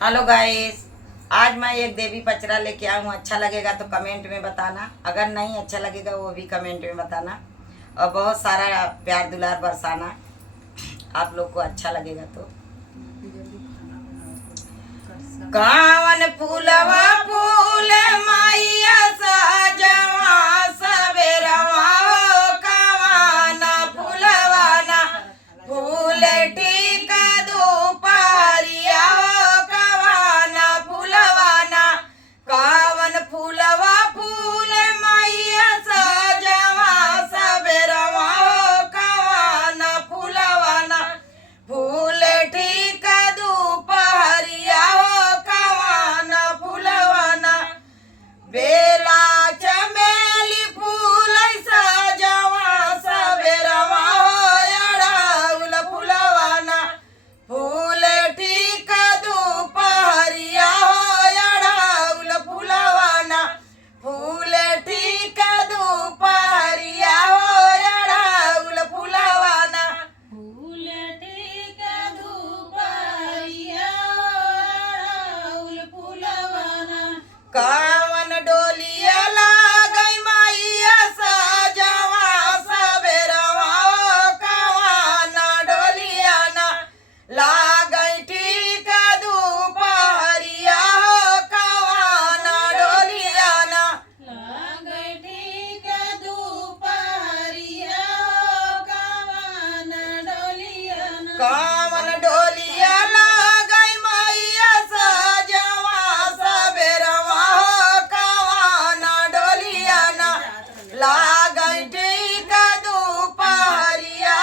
Hello guys, आज मैं एक देवी पचरा लेके आया हूँ। अच्छा लगेगा तो कमेंट में बताना, अगर नहीं अच्छा लगेगा वो भी कमेंट में बताना और बहुत सारा प्यार दुलार बरसाना। आप लोग को अच्छा लगेगा तो। कावन फूलवा फूल मैया सजवा सवेरवा कावाना फूलवाना फूल ठीक दोपहरिया कावाना फूलवाना कावन फूलवा फूल मैया सजवा सवेरवा कावाना फूलवाना फूल ठीक दोपहरिया कावाना फूलवाना बेला चमेली फूल सजवा सवेरवा अड़ाउल फूलवाना फूल ठीक दोपहरिया अड़ाउल फूलवाना फूल ठीक दोपहरिया अड़ाउल फूलवाना फूल ठीक दुपहरिया अड़ाउल फूलवाना कावन डोलिया लागई मैया सजवा सवेरवा कावाना डोलियाना लागई ठीक दोपहरिया कावाना डोलियाना लागै ठीक दुपहरिया कावाना डोलियाना कावन डोलिया लागई मैया सजवा सवेरवा कावाना डोलियाना लागई ठीक दोपहरिया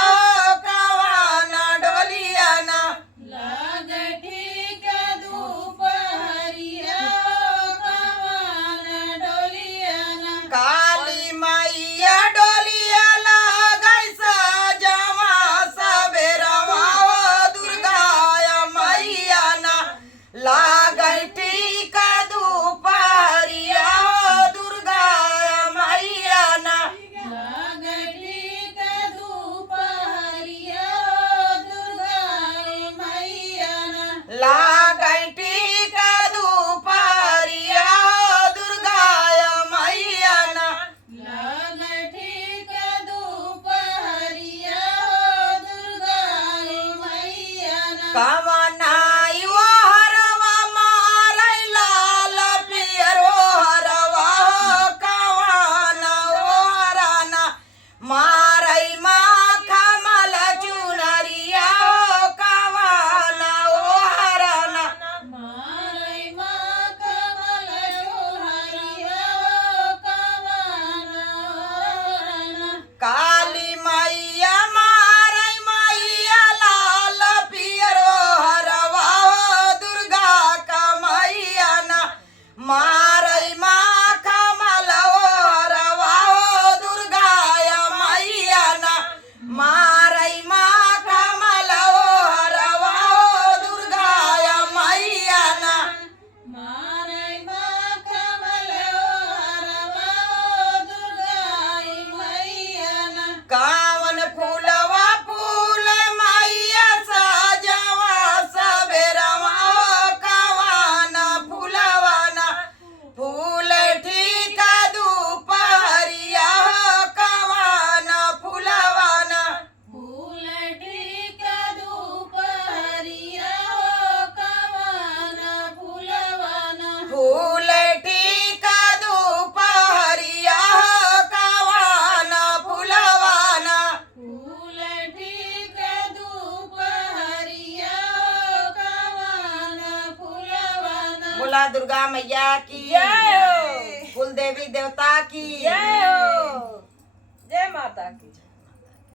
कावाना डोलियाना लागै ठीक दुपहरिया कावाना डोलियाना काली मैया डोलिया लागई सजवा सवेरवा दुर्गा मैया ना लागई ठीक दोपहरिया दुर्गा मैया ना लागै ठीक दुपहरिया दुर्गा मैयाना लागई ठीक दोपहरिया दुर्गा मैया ना लागै ठीक दुपहरिया दुर्गा मैयाना कवनाई वो हरवा मारै लाल पियरो हरवा कवाना वो हराना मारै माखा मल चुनरिया कवाना वो हराना मारै माँ कमल चोहरिया कवाना ओरना काली मैया मारै मैया लाल पियरो हरवा दुर्गा का मैया ना मारै माखा मल हरवा दुर्गा मैया ना मारै माखा मल हरवा दुर्गा मैया ना मारै माँ कमल हरवा दुर्गा मैयाना कावन फूलवा फूल मैया सजवा सवेरवा कावाना फूलवाना फूल ठीक दोपहरिया कावाना फूलवाना फूल ठीक दुपहरिया कावाना फूलवाना फूल ठीक दोपहरिया कावाना फूलवाना फूल ठीक दुपहरिया कावाना फूलवाना बोला दुर्गा मैया की जय हो। कुल देवी देवता की जय हो, जय माता की।